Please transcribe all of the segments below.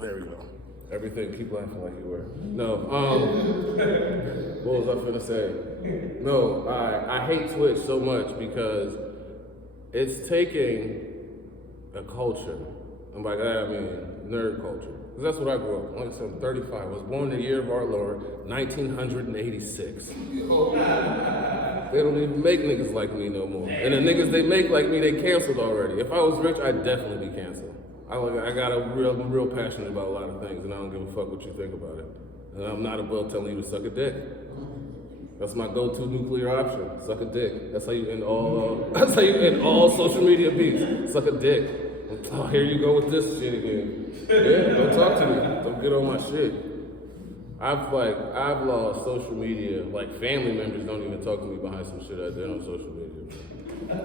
There we go. Everything, keep laughing like you were. No, what was I finna say? No, I hate Twitch so much because it's taking a culture, and by that I mean nerd culture. Because that's what I grew up. Like I said, I'm 35. I was born in the year of our Lord, 1986. They don't even make niggas like me no more. And the niggas they make like me, they canceled already. If I was rich, I'd definitely be canceled. I'm real passionate about a lot of things, and I don't give a fuck what you think about it. And I'm not above telling you to suck a dick. That's my go-to nuclear option. Suck a dick. That's how you end all. That's how you end all social media beats. Suck a dick. Oh, here you go with this shit again. Yeah, don't talk to me. Don't get on my shit. I've lost social media. Like family members don't even talk to me behind some shit I did on social media.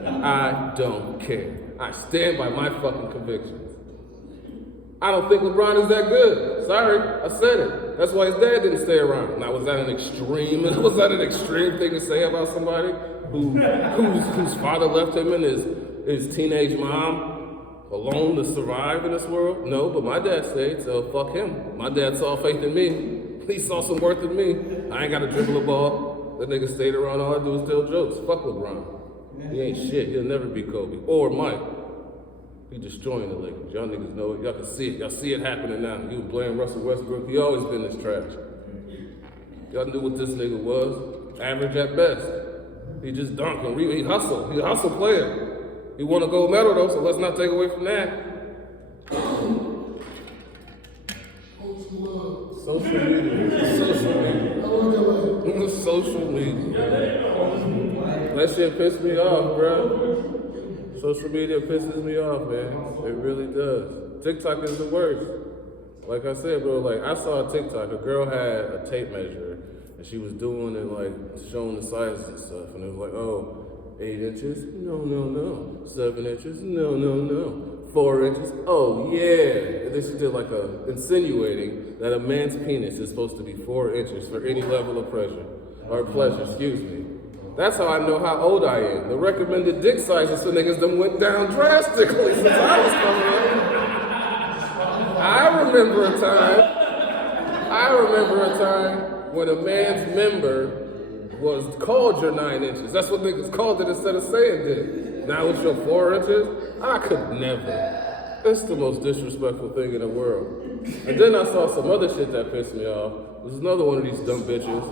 And I don't care. I stand by my fucking convictions. I don't think LeBron is that good. Sorry, I said it. That's why his dad didn't stay around. Now, was that an extreme thing to say about somebody whose father left him and his teenage mom alone to survive in this world? No, but my dad stayed, so fuck him. My dad saw faith in me. He saw some worth in me. I ain't got to dribble a ball. That nigga stayed around, all I do is tell jokes. Fuck LeBron. He ain't shit. He'll never be Kobe. Or Mike. He destroying the Lakers. Y'all niggas know it. Y'all can see it. Y'all see it happening now. You blame Russell Westbrook. He always been this trash. Y'all knew what this nigga was. Average at best. He just dunking. He hustle. He a hustle player. He won a gold medal though, so let's not take away from that. Social media. Social media. That shit pissed me off, bro. Social media pisses me off, man. It really does. TikTok is the worst. Like I said, bro, like I saw a TikTok. A girl had a tape measure and she was doing it, like showing the sizes and stuff. And it was like, oh, 8 inches? No. 7 inches? No. 4 inches? Oh, yeah. And then she did like insinuating that a man's penis is supposed to be 4 inches for any level of pleasure. Excuse me. That's how I know how old I am. The recommended dick sizes for niggas done went down drastically since I was coming up. I remember a time when a man's member was called your 9 inches. That's what niggas called it instead of saying dick. Now it's your 4 inches? I could never. It's the most disrespectful thing in the world. And then I saw some other shit that pissed me off. There's another one of these dumb bitches.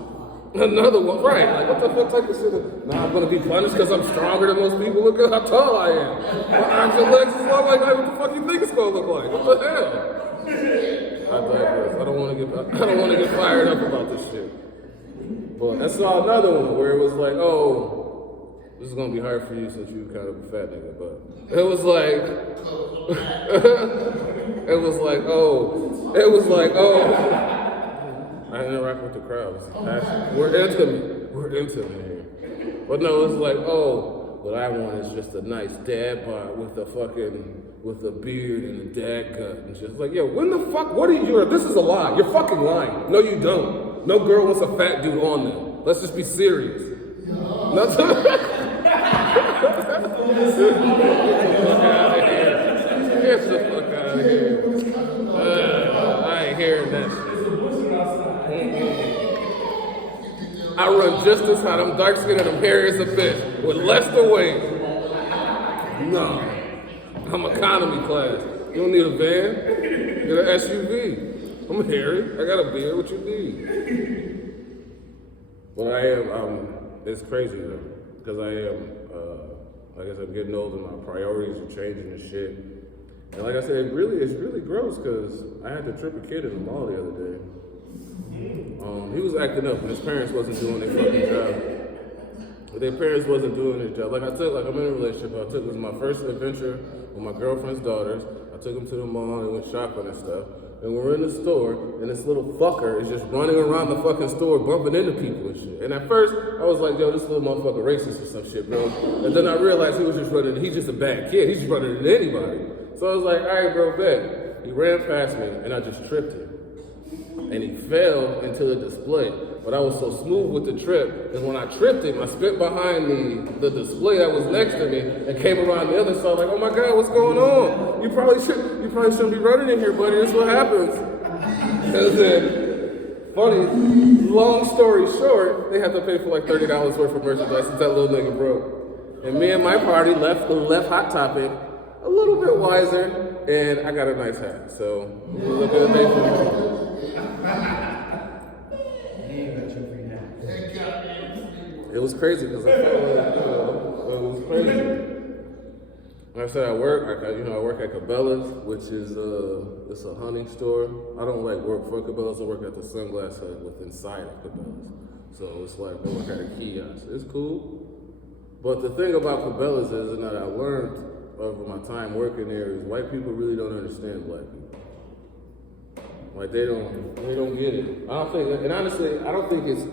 Another one, right? Like, what the fuck type of shit? Nah, I'm gonna be punished because I'm stronger than most people. Look at how tall I am. My arms and legs is long like what the fuck you think it's gonna look like? What the hell? I digress. I don't want to get fired up about this shit. But I saw another one where it was like, oh, this is gonna be hard for you since you're kind of a fat nigga. But it was like, oh. I interact with the crowd. It's passion. We're intimate here. But no, it's like, oh, what I want is just a nice dad bod with a beard and a dad cut and just like, yo, when the fuck, what are you doing? This is a lie. You're fucking lying. No, you don't. No girl wants a fat dude on them. Let's just be serious. Get the fuck out of here. I ain't hearing that shit. I run just as hot. I'm dark skinned and I'm hairy as a bitch with less to weight. No. I'm economy class. You don't need a van. Get an SUV. I'm hairy. I got a beard. What you need? Well, I am. It's crazy though, because I am. Like I said, I'm getting older. My priorities are changing and shit. And like I said, it's really gross because I had to trip a kid in the mall the other day. He was acting up and his parents wasn't doing their fucking job. Their parents wasn't doing their job. Like I said, I'm in a relationship. It was my first adventure with my girlfriend's daughters. I took them to the mall and went shopping and stuff. And we're in the store and this little fucker is just running around the fucking store bumping into people and shit. And at first, I was like, yo, this little motherfucker racist or some shit, bro. And then I realized he was just running, he's just a bad kid. He's just running into anybody. So I was like, all right, bro, bet. He ran past me and I just tripped him. And he fell into the display. But I was so smooth with the trip, and when I tripped him, I spit behind the display that was next to me and came around the other side like, oh my God, what's going on? You probably probably shouldn't be running in here, buddy. That's what happens. And then, funny, long story short, they had to pay for like $30 worth of merchandise since that little nigga broke. And me and my party left Hot Topic a little bit wiser, and I got a nice hat. So it was a good day for me. It was crazy because I felt like, it was crazy. Like I said, I work at Cabela's, which is it's a hunting store. I don't like work for Cabela's. I work at the Sunglass Hut with inside of Cabela's. So it's like I work at a kiosk. It's cool. But the thing about Cabela's is, and that I learned over my time working there, is white people really don't understand black people. Like they don't get it. I don't think, and honestly, I don't think it's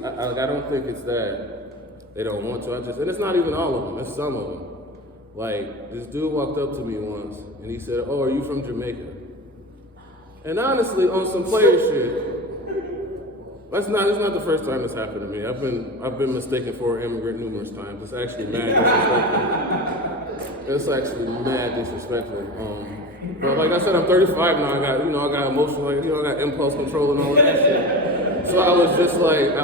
that they don't want to. And it's not even all of them. It's some of them. Like, this dude walked up to me once, and he said, "Oh, are you from Jamaica?" And honestly, on some player shit, it's not the first time this happened to me. I've been mistaken for an immigrant numerous times. It's actually mad disrespectful. It's actually mad disrespectful. But like I said, I'm 35 now. I got emotional, I got impulse control and all of that shit. So it was just like,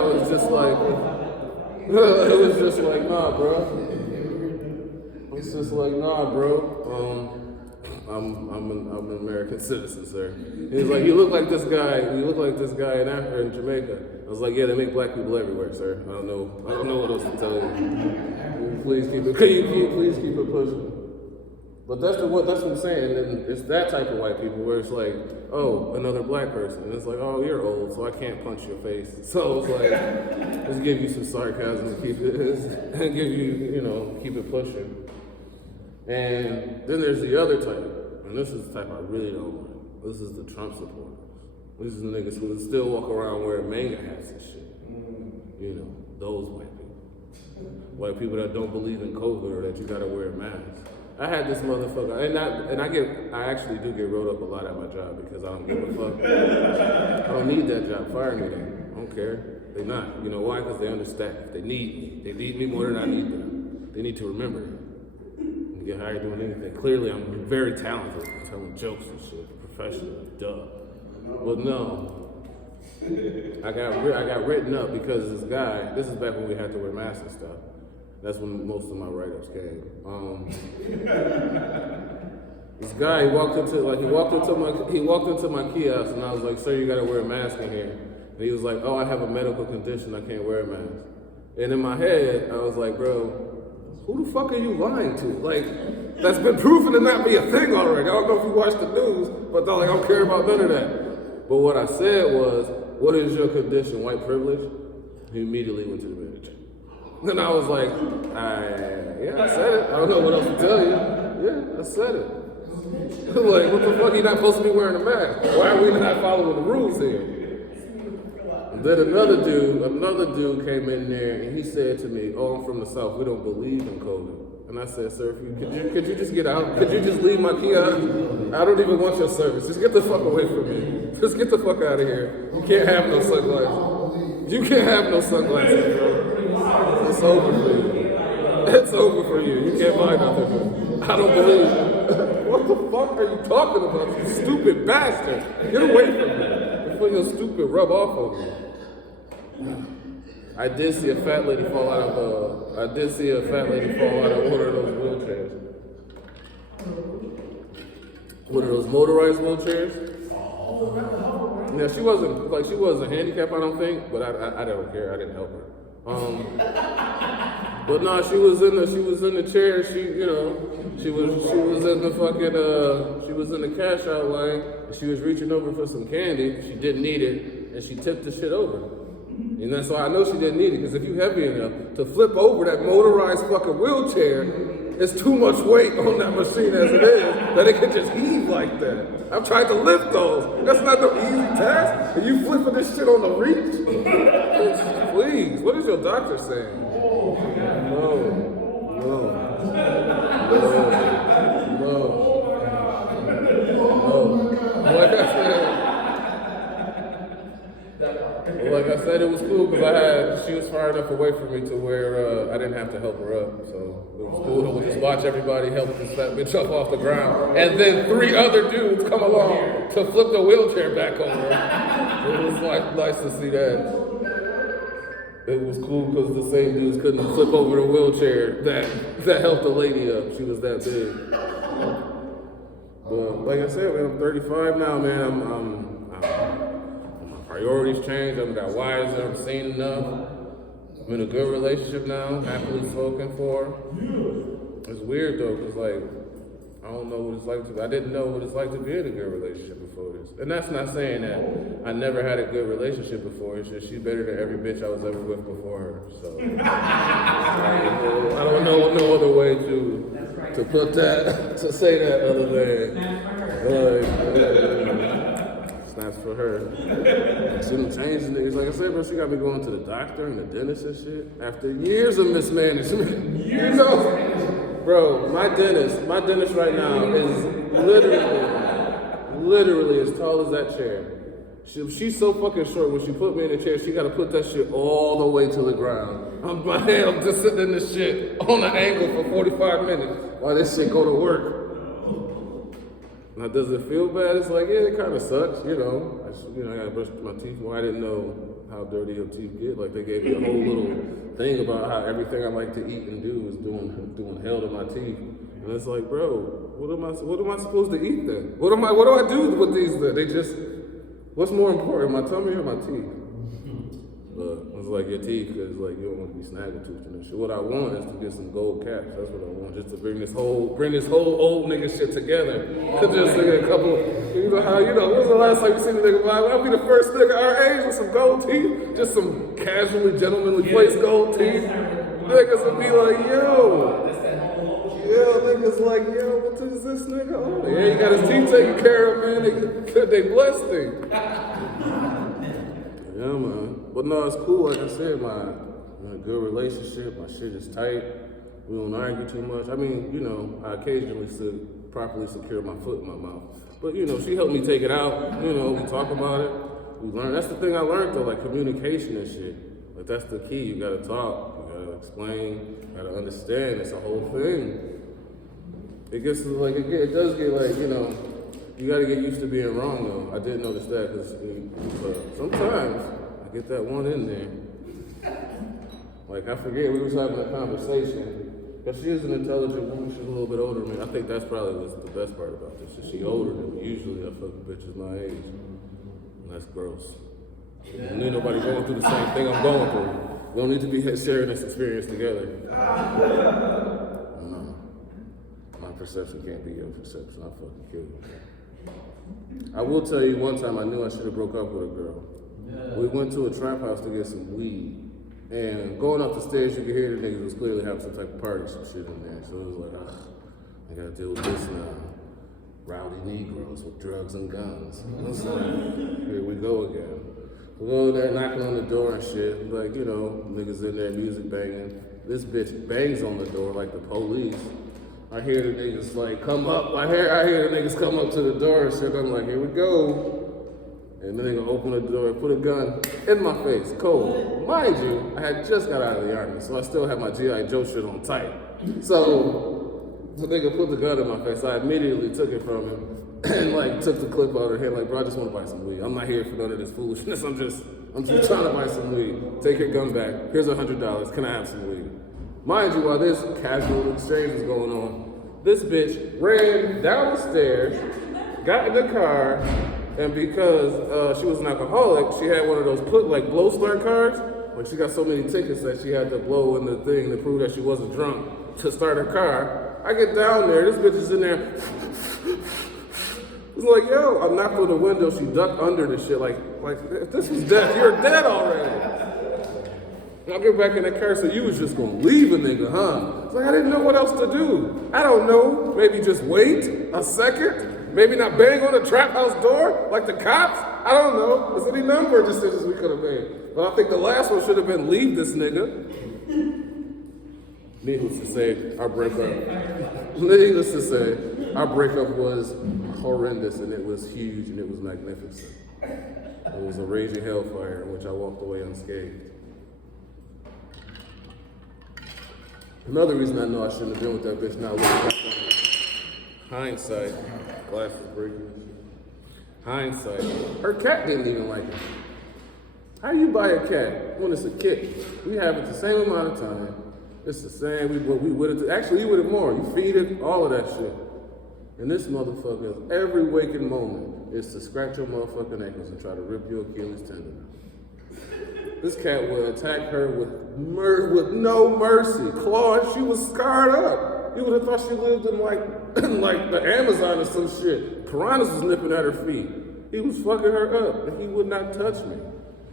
nah, bro. It's just like, nah, bro. I'm an American citizen, sir. He's like, you look like this guy in Africa, in Jamaica. I was like, yeah, they make black people everywhere, sir. I don't know what else to tell you. Please keep it pushing. But that's what I'm saying. And it's that type of white people where it's like, oh, another black person. And it's like, oh, you're old, so I can't punch your face. So it's like, let's give you some sarcasm and keep it pushing. And then there's the other type, and this is the type I really don't like. This is the Trump supporters. These are the niggas who still walk around wearing manga hats and shit. Those white people. White people that don't believe in COVID or that you gotta wear a mask. I had this motherfucker, and I actually do get rolled up a lot at my job because I don't give a fuck. I don't need that job. Fire me then. I don't care. They not. You know why? Because they understaffed. They need me. They need me more than I need them. They need to remember that. Get hired doing anything. Clearly, I'm very talented, telling jokes and shit, professional, duh. But no, I got written up because this guy. This is back when we had to wear masks and stuff. That's when most of my write-ups came. This guy, he walked into my kiosk, and I was like, "Sir, you gotta wear a mask in here." And he was like, "Oh, I have a medical condition. I can't wear a mask." And in my head, I was like, "Bro, who the fuck are you lying to? Like, that's been proven to not be a thing already. I don't know if you watch the news, but I don't care about none of that." But what I said was, "What is your condition? White privilege?" He immediately went to the manager. And I was like, yeah, I said it. I don't know what else to tell you. Yeah, I said it. Like, what the fuck? You're not supposed to be wearing a mask. Why are we not following the rules here? And then another dude came in there and he said to me, "Oh, I'm from the South. We don't believe in COVID." And I said, "Sir, could you just get out? Could you just leave my kiosk? I don't even want your service. Just get the fuck away from me. Just get the fuck out of here. You can't have no sunglasses. You can't have no sunglasses, bro. It's over for you. It's over for you. You can't buy nothing from me. I don't believe you." What the fuck are you talking about, you stupid bastard? Get away from me before your stupid rub off on me. I did see a fat lady fall out of one of those wheelchairs. One of those motorized wheelchairs. Yeah, she wasn't handicapped, I don't think, but I don't care. I didn't help her. But no, she was in the chair. She was in the cash out line. And she was reaching over for some candy. She didn't need it, and she tipped the shit over. And that's why I know she didn't need it, because if you're heavy enough to flip over that motorized fucking wheelchair, it's too much weight on that machine as it is that it can just heave like that. I've tried to lift those. That's not no easy task. And you flipping this shit on the reach? Please, what is your doctor saying? No. Like like I said, it was cool because she was far enough away from me to where I didn't have to help her up. So it was cool to just watch everybody help this fat bitch up off the ground. And then 3 other dudes come along to flip the wheelchair back over. It was like nice to see that. It was cool because the same dudes couldn't flip over the wheelchair that helped the lady up. She was that big. But like I said, man, I'm 35 now, man. My priorities changed. I've got wiser. I'm seen enough. I'm in a good relationship now. Happily spoken for. It's weird though, because like I don't know what it's like to. I didn't know what it's like to be in a good relationship before this. And that's not saying that I never had a good relationship before. It's just she's better than every bitch I was ever with before her. So I don't know no other way to put that, to say that other than snaps for her. She done changed niggas. Like I said, bro, she got me going to the doctor and the dentist and shit after years of mismanagement. You know? Bro, my dentist right now is literally as tall as that chair. She's so fucking short. When she put me in the chair, she got to put that shit all the way to the ground. I'm just sitting in this shit on an angle for 45 minutes while this shit go to work. Now, does it feel bad? It's like, yeah, it kind of sucks, you know. I got to brush my teeth more. I didn't know how dirty your teeth get. Like, they gave me a whole little thing about how everything I like to eat and do is doing hell to my teeth. And it's like, bro, what am I supposed to eat then? What do I do with these then? What's more important, my tummy or my teeth? But it's like your teeth, because like you don't want to be snaggletooth and shit. What I want is to get some gold caps. That's what I want, just to bring this whole old nigga shit together. Just like a couple, when was the last time you seen a nigga buy? I'll be the first nigga our age with some gold teeth, just some casually, gentlemanly placed gold teeth. Niggas would be like, yo, niggas like, yo, what is this nigga on? Yeah, he got his teeth taken care of, man. They blessed him. Yeah, man. But no, it's cool. Like I said, I'm in a good relationship. My shit is tight. We don't argue too much. I mean, I occasionally properly secure my foot in my mouth. But, she helped me take it out. We talk about it. We learn. That's the thing I learned, though, like communication and shit. Like, that's the key. You gotta talk. You gotta explain. You gotta understand. It's a whole thing. It does get like, you gotta get used to being wrong, though. I did notice that, because sometimes I get that one in there. Like, I forget, we was having a conversation, because she is an intelligent woman, she's a little bit older than me. I think that's probably the best part about this, is she older than me. Usually I fuck with bitches my age, and that's gross. I don't need nobody going through the same thing I'm going through. We don't need to be sharing this experience together. No. My perception can't be your perception. I'll fucking kill you. I will tell you, one time I knew I should have broke up with a girl. We went to a trap house to get some weed. And going up the stairs, you could hear the niggas was clearly having some type of party, some shit in there. So it was like, I gotta deal with this now. Rowdy Negroes with drugs and guns. I was like, here we go again. We go in there knocking on the door and shit. Like, niggas in there, music banging. This bitch bangs on the door like the police. I hear the niggas like come up. I hear the niggas come up to the door and shit. I'm like, here we go. And the nigga open the door and put a gun in my face, cold. Mind you, I had just got out of the army, so I still had my G.I. Joe shit on tight. So the nigga put the gun in my face. I immediately took it from him and took the clip out of her hand. Like, bro, I just want to buy some weed. I'm not here for none of this foolishness. I'm just trying to buy some weed. Take your gun back. Here's $100. Can I have some weed? Mind you, while this casual exchange was going on, this bitch ran down the stairs, got in the car, and because she was an alcoholic, she had one of those blow start cards. Like, she got so many tickets that she had to blow in the thing to prove that she wasn't drunk to start her car. I get down there, this bitch is in there. It's like, yo, I knocked on the window, she ducked under the shit. Like, if this was death, you're dead already. I'll get back in the car, so you was just gonna leave a nigga, huh? It's like, I didn't know what else to do. I don't know, maybe just wait a second? Maybe not bang on the trap house door like the cops? I don't know. There's any number of decisions we could have made. But I think the last one should have been leave this nigga. Needless to say, our breakup was horrendous, and it was huge, and it was magnificent. It was a raging hellfire in which I walked away unscathed. Another reason I know I shouldn't have been with that bitch now looking back on it. Hindsight, glasses breaking. Hindsight, her cat didn't even like it. How do you buy a cat when it's a kitten? We have it the same amount of time. It's the same. We with it. Actually, you with it more. You feed it, all of that shit. And this motherfucker, every waking moment, is to scratch your motherfucking ankles and try to rip your Achilles tendon. This cat would attack her with no mercy, claws. She was scarred up. You would have thought she lived in like the Amazon or some shit. Piranhas was nipping at her feet. He was fucking her up, and he would not touch me.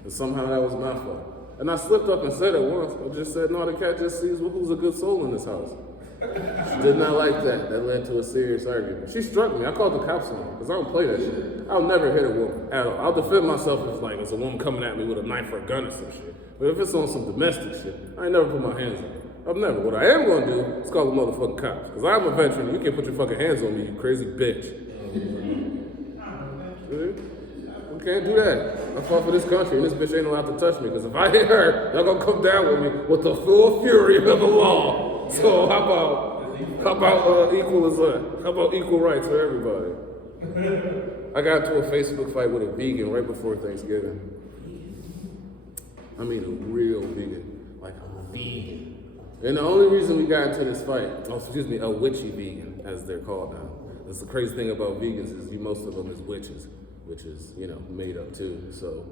And somehow that was my fault. And I slipped up and said it once. I just said, no, the cat just sees who's a good soul in this house. She did not like that. That led to a serious argument. She struck me. I called the cops on her because I don't play that shit. I'll never hit a woman at all. I'll defend myself if it's a woman coming at me with a knife or a gun or some shit. But if it's on some domestic shit, I ain't never put my hands on it. I've never. What I am going to do is call the motherfucking cops. Because I'm a veteran. You can't put your fucking hands on me, you crazy bitch. You can't do that. I fought for this country, and this bitch ain't allowed to touch me. Because if I hit her, y'all gonna come down with me with the full fury of the law. So how about equal rights for everybody? I got into a Facebook fight with a vegan right before Thanksgiving. I mean a real vegan, like a vegan. And the only reason we got into this fight, a witchy vegan, as they're called now. That's the crazy thing about vegans is most of them is witches, which is, made up too. So,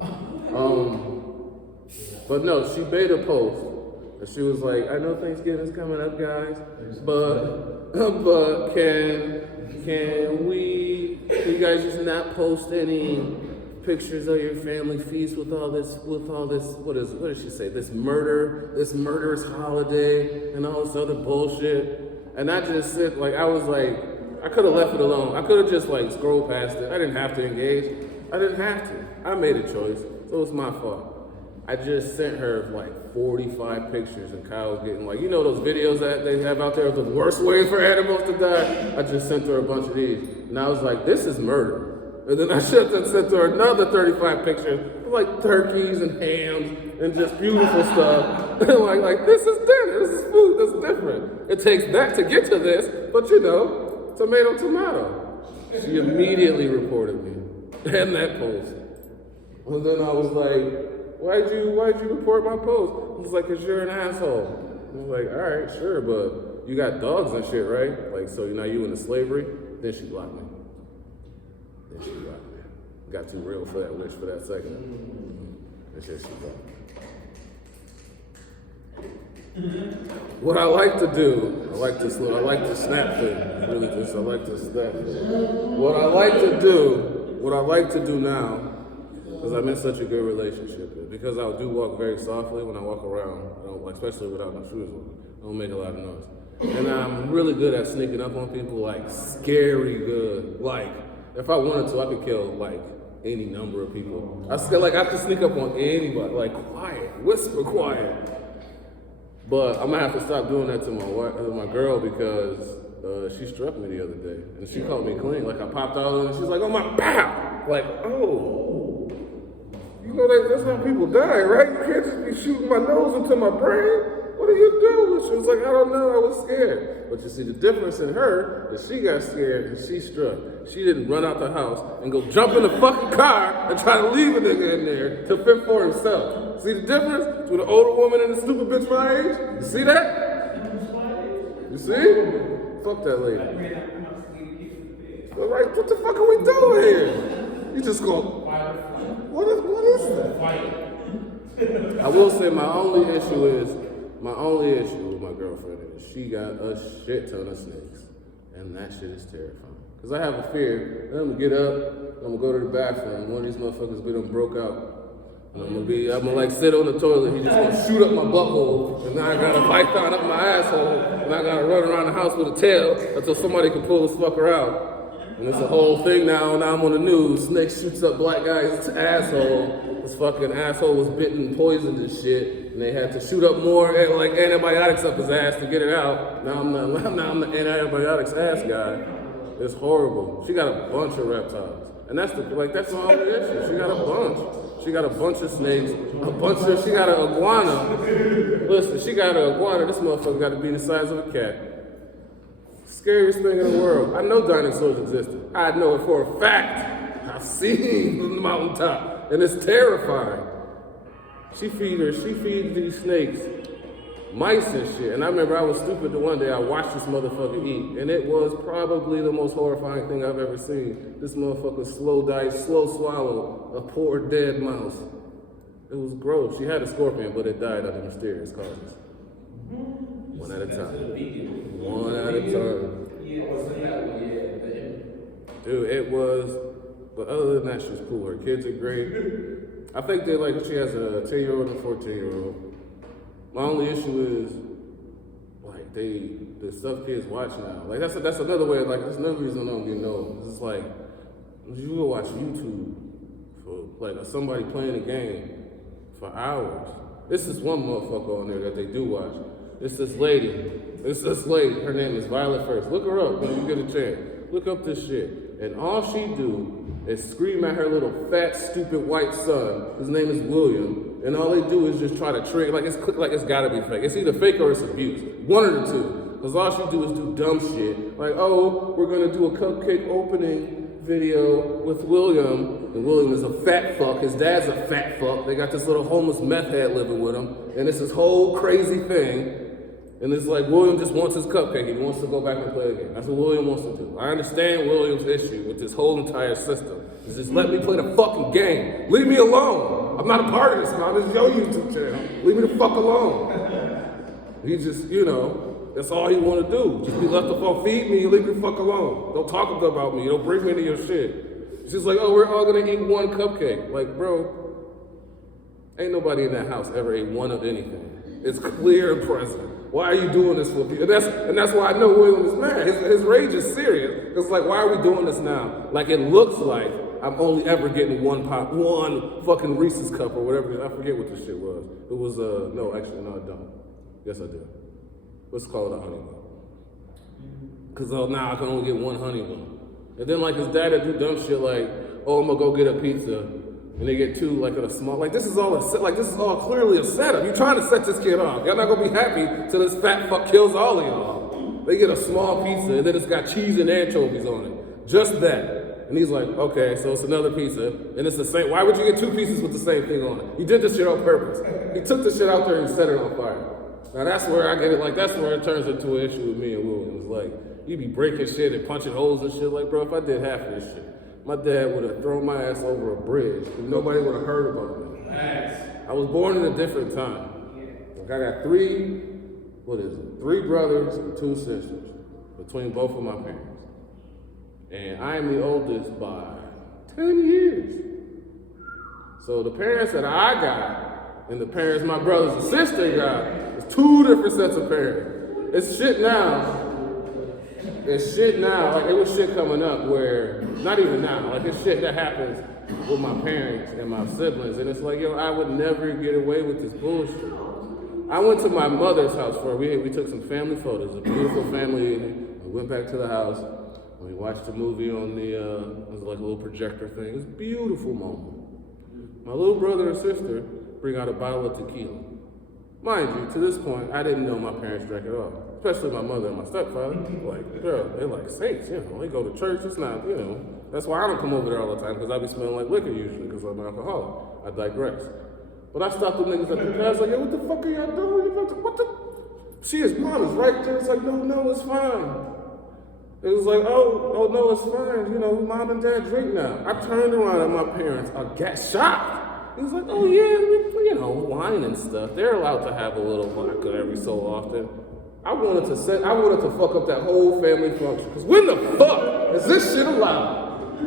but no, she made a post. And she was like, I know Thanksgiving's coming up, guys, but can you guys just not post any pictures of your family feast with all this, what did she say? This murderous holiday and all this other bullshit. And I just said, I could have left it alone. I could have just scrolled past it. I didn't have to engage. I didn't have to. I made a choice, so it's my fault. I just sent her 45 pictures, and Kyle's getting those videos that they have out there of the worst way for animals to die. I just sent her a bunch of these, and I was like, this is murder. And then I sent her another 35 pictures of turkeys and hams and just beautiful stuff. And like this is dinner, this is food, this is different. It takes that to get to this, but tomato. She immediately reported me and that post. And then I was like, Why'd you report my post? He was like, 'cause you're an asshole. I was like, all right, sure, but you got dogs and shit, right? So now you into slavery? Then she blocked me. Got too real for that witch for that second. And shit, she blocked me. What I like to do, I like to snap things. Really just, I like to snap things. What I like to do now, because I'm in such a good relationship, because I do walk very softly when I walk around, especially without my shoes on, I don't make a lot of noise. And I'm really good at sneaking up on people, scary good. If I wanted to, I could kill, any number of people. I can sneak up on anybody, quiet, whisper quiet. But I'm gonna have to stop doing that to my girl because she struck me the other day. And she called me clean, I popped out and she's like, oh my, pow! Oh. That's how people die, right? You can't just be shooting my nose into my brain. What are you doing? She was like, I don't know, I was scared. But you see the difference in her is she got scared and she struck. She didn't run out the house and go jump in the fucking car and try to leave a nigga in there to fend for himself. See the difference between an older woman and a stupid bitch my age? You see that? You see? Fuck that lady. What the fuck are we doing here? You just go, what is that? I will say my only issue with my girlfriend is she got a shit ton of snakes. And that shit is terrifying. Because I have a fear, I'm gonna get up, I'm gonna go to the bathroom, one of these motherfuckers be done broke out. And I'm gonna sit on the toilet, he just gonna shoot up my butthole, and now I got a python up my asshole, and I gotta run around the house with a tail until somebody can pull this fucker out. And it's a whole thing now I'm on the news. Snake shoots up black guy's asshole. This fucking asshole was bitten and poisoned and shit. And they had to shoot up more antibiotics up his ass to get it out. Now I'm the antibiotics ass guy. It's horrible. She got a bunch of reptiles. And that's that's the only issue. She got a bunch. She got a bunch of snakes, she got an iguana. Listen, she got an iguana. This motherfucker got to be the size of a cat. Scariest thing in the world. I know dinosaurs existed. I know it for a fact. I've seen from the mountaintop, and it's terrifying. She feeds these snakes mice and shit. And I remember I was stupid the one day I watched this motherfucker eat, and it was probably the most horrifying thing I've ever seen. This motherfucker slow swallow a poor dead mouse. It was gross. She had a scorpion, but it died under mysterious causes. One at a time. One at a time. Dude, it was, but other than that, she was cool. Her kids are great. I think she has a 10-year-old and a 14-year-old. My only issue is, the stuff kids watch now. That's another way, that's another reason I don't get no. It's like, you go watch YouTube for, somebody playing a game for hours. This is one motherfucker on there that they do watch. It's this lady. Her name is Violet First. Look her up when you get a chance. Look up this shit. And all she do is scream at her little fat, stupid white son. His name is William. And all they do is just try to trick. It's gotta be fake. It's either fake or it's abuse. One of the two. Because all she do is do dumb shit. We're gonna do a cupcake opening video with William. And William is a fat fuck. His dad's a fat fuck. They got this little homeless meth head living with him. And it's this whole crazy thing. And it's William just wants his cupcake. He wants to go back and play again. That's what William wants to do. I understand William's issue with this whole entire system. It's just let me play the fucking game. Leave me alone. I'm not a part of this, man. This is your YouTube channel. Leave me the fuck alone. He just, that's all he want to do. Just be left the fuck, feed me, leave me the fuck alone. Don't talk about me. Don't bring me into your shit. It's just we're all gonna eat one cupcake. Bro, ain't nobody in that house ever ate one of anything. It's clear and present. Why are you doing this for people? And that's why I know William is mad. His rage is serious. It's why are we doing this now? It looks like I'm only ever getting one fucking Reese's cup or whatever. I forget what this shit was. It was, no, I don't. Yes, I do. Let's call it a honey bun. Because now I can only get one honey bun. And then his dad would do dumb shit I'm gonna go get a pizza. And they get two, in a small, this is all this is all clearly a setup. You're trying to set this kid off. Y'all not gonna be happy till this fat fuck kills all of y'all. They get a small pizza and then it's got cheese and anchovies on it. Just that. And he's like, okay, so it's another pizza. And it's the same. Why would you get two pizzas with the same thing on it? He did this shit on purpose. He took the shit out there and set it on fire. Now that's where I get it, that's where it turns into an issue with me and William. It's you be breaking shit and punching holes and shit. Bro, if I did half of this shit, my dad would have thrown my ass over a bridge and nobody would have heard about me. I was born in a different time. I got three brothers and two sisters between both of my parents. And I am the oldest by 10 years. So the parents that I got and the parents my brothers and sister got is two different sets of parents. It's shit now. It was shit coming up where, not even now, it's shit that happens with my parents and my siblings. And it's I would never get away with this bullshit. I went to my mother's house we took some family photos, a beautiful family evening. We went back to the house. We watched a movie on it was a little projector thing. It was a beautiful moment. My little brother and sister bring out a bottle of tequila. Mind you, to this point, I didn't know my parents drank at all. Especially my mother and my stepfather. Girl, they're saints, they go to church. It's not, That's why I don't come over there all the time, because I be smelling like liquor usually, because I'm an alcoholic. I digress. But I stopped them niggas at the past, hey, what the fuck are y'all doing? What the? His mom is right there. It's no, it's fine. It was oh, no, it's fine. Mom and dad drink now. I turned around at my parents, I got shocked. He was oh yeah, wine and stuff. They're allowed to have a little vodka every so often. I wanted to fuck up that whole family function. Because when the fuck is this shit allowed?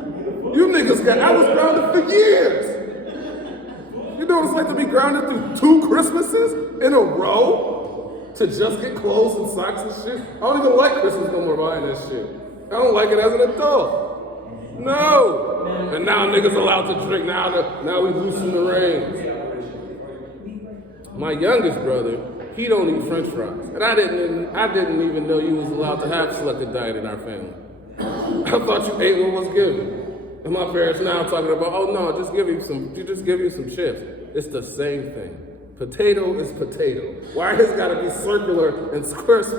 You niggas I was grounded for years. You know what it's like to be grounded through 2 Christmases in a row? To just get clothes and socks and shit? I don't even like Christmas no more buying that shit. I don't like it as an adult. No. And now niggas allowed to drink. Now we loosen the reins. My youngest brother, he don't eat French fries. And I didn't even know you was allowed to have selected diet in our family. I thought you ate what was given. And my parents now talking about, oh no, just give you some chips. It's the same thing. Potato is potato. Why has it gotta be circular and crisp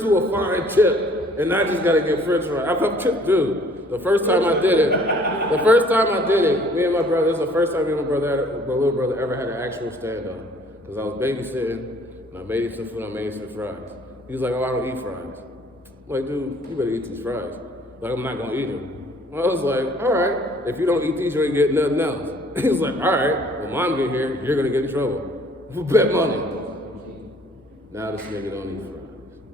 to a fine chip? And I just gotta get French fries. Dude, the first time I did it, me and my brother, this is the first time me and my little brother ever had an actual stand-up. Because I was babysitting, and I made him some food, I made him some fries. He was like, oh, I don't eat fries. I'm like, dude, you better eat these fries. Like, I'm not gonna eat them. I was like, all right, if you don't eat these, you ain't getting nothing else. He was like, all right, when mom get here, you're gonna get in trouble. Bet money. Now this nigga don't eat fries.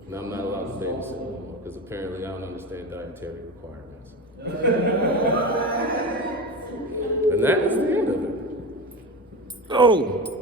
Now I'm not allowed to babysit anymore, because apparently I don't understand dietary requirements. And that is the end of it. Oh!